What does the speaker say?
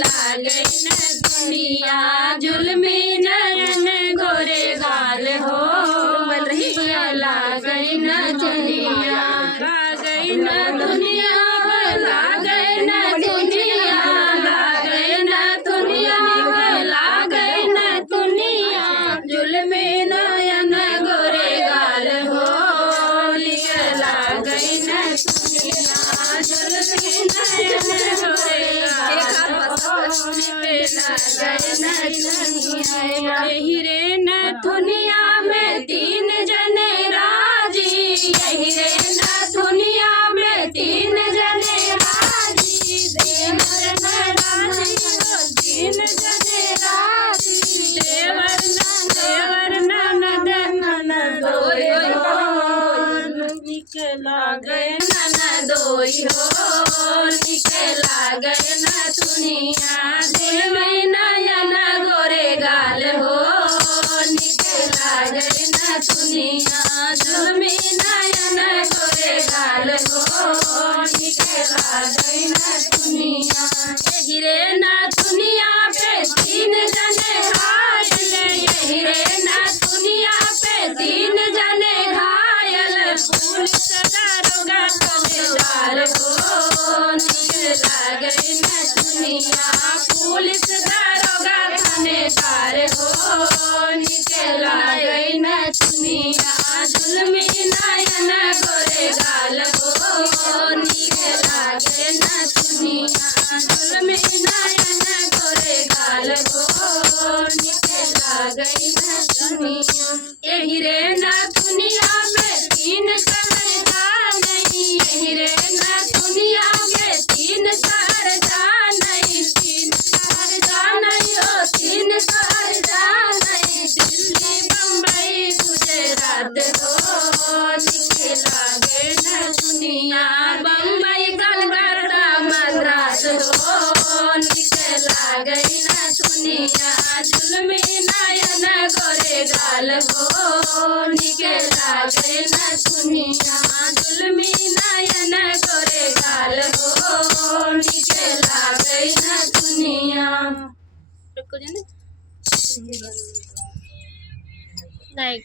लागे न दुनिया जुल्मी नयन गोरे गाल हो लागे न दुनिया लागे न दुनिया लागे न दुनिया लागे न दुनिया लागे न दुनिया जुल्मी नयन गोरे गाल हो लागे न दुनिया जुल्मी नयन गोरे हीरे न दुनिया में तीन जने राजी यही रे न दुनिया में तीन जने राजी देवर न राजी तीन जने राजी देवर न दोई हो निकला गए न दोई हो निकला गए न दुनिया दिल में नयन गोरे गाल हो निकला गए न दुनिया दिल में नयन गोरे गाल हो निकला गए न दुनिया हीरे न दुनिया पे तीन जने घायल यही रे न दुनिया पे तीन जने घायल पुलिस दारोगा थानेदार हो निकला गए न दुनिया पुलिस दारोगा थानेदार हो निकला गए न दुनिया जुल्मी नयन गोरे गाल हो निकला गए न दुनिया जुल्मी नयन गोरे गाल हो निकला गए न दुनिया यही रे न दुनिया में तीन सरजा नहीं यही रे न दुनिया में तीन सरजा नहीं तीन सरजा नहीं हो तीन सरजा नहीं दिल्ली बम्बई गुजरात हो निकला गए न दुनिया बम्बई कलकत्ता मद्रास हो निकला गए न दुनिया जुल्मी नयन गोरे गाल हो निकला गए न दुनिया जुल्मी नयन गोरे गाल हो निकला गए न दुनिया लाइक